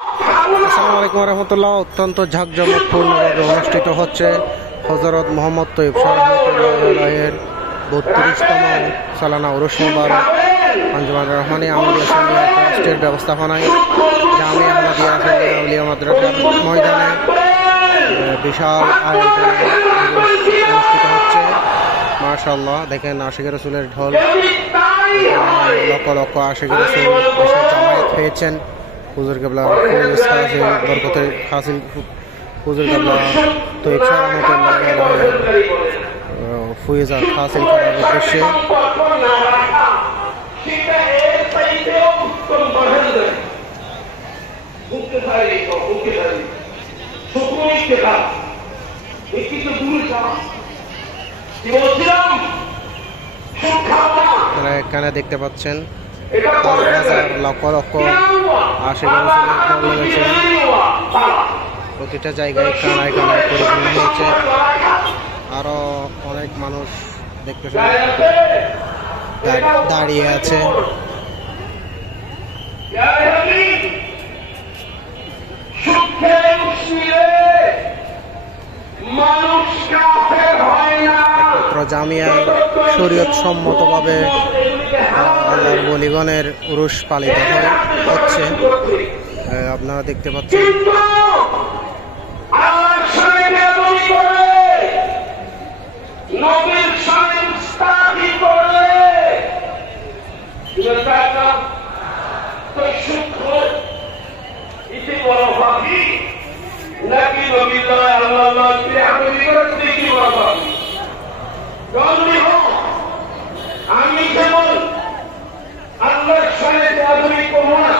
আসসালামু আলাইকুম রহমতুল্লাহ। অত্যন্ত ঝাঁকজমকপূর্ণভাবে অনুষ্ঠিত হচ্ছে হযরত মুহাম্মদ তৈয়ব শাহ রহমাতুল্লাহির ৩২তম সালানা উরুস মুবারক আঞ্জুমান রহমানী আহমদিয়া সিন্ধিয়া ট্রাস্টের ব্যবস্থাপনায় জামিয়া আহমদিয়া সিন্ধিয়া আউলিয়া মাদ্রাসার ময়দানে বিশাল আয়োজনে অনুষ্ঠিত হচ্ছে। মাশাআল্লাহ, দেখেন আশিক রাসূলের ঢোল, লক্ষ লক্ষ আশিক রাসূল এসে জামায়াত হয়েছেন। হুজুর কেবলা বরকতের হাসিল, হুজুর কেবলা তৈয়ব শাহ রহমাতুল্লাহ ফুয়েজাত হাসিল করার উদ্দেশ্যে এখানে দেখতে পাচ্ছেন লক্ষ লক্ষ আশিক রাসূলের ঢোল লেগেছে। প্রতিটা জায়গায় কানায় কানায় পরিপূর্ণ হয়েছে। আরো অনেক মানুষ দেখতে দাঁড়িয়ে আছে। জামিয়া শরীয়ত সম্মতভাবে আল্লাহর ওলিগণের উরুস পালিত হচ্ছে। আপনারা দেখতে পাচ্ছেন আমি যেমন আল্লাহর সামনে আদমি করবো না,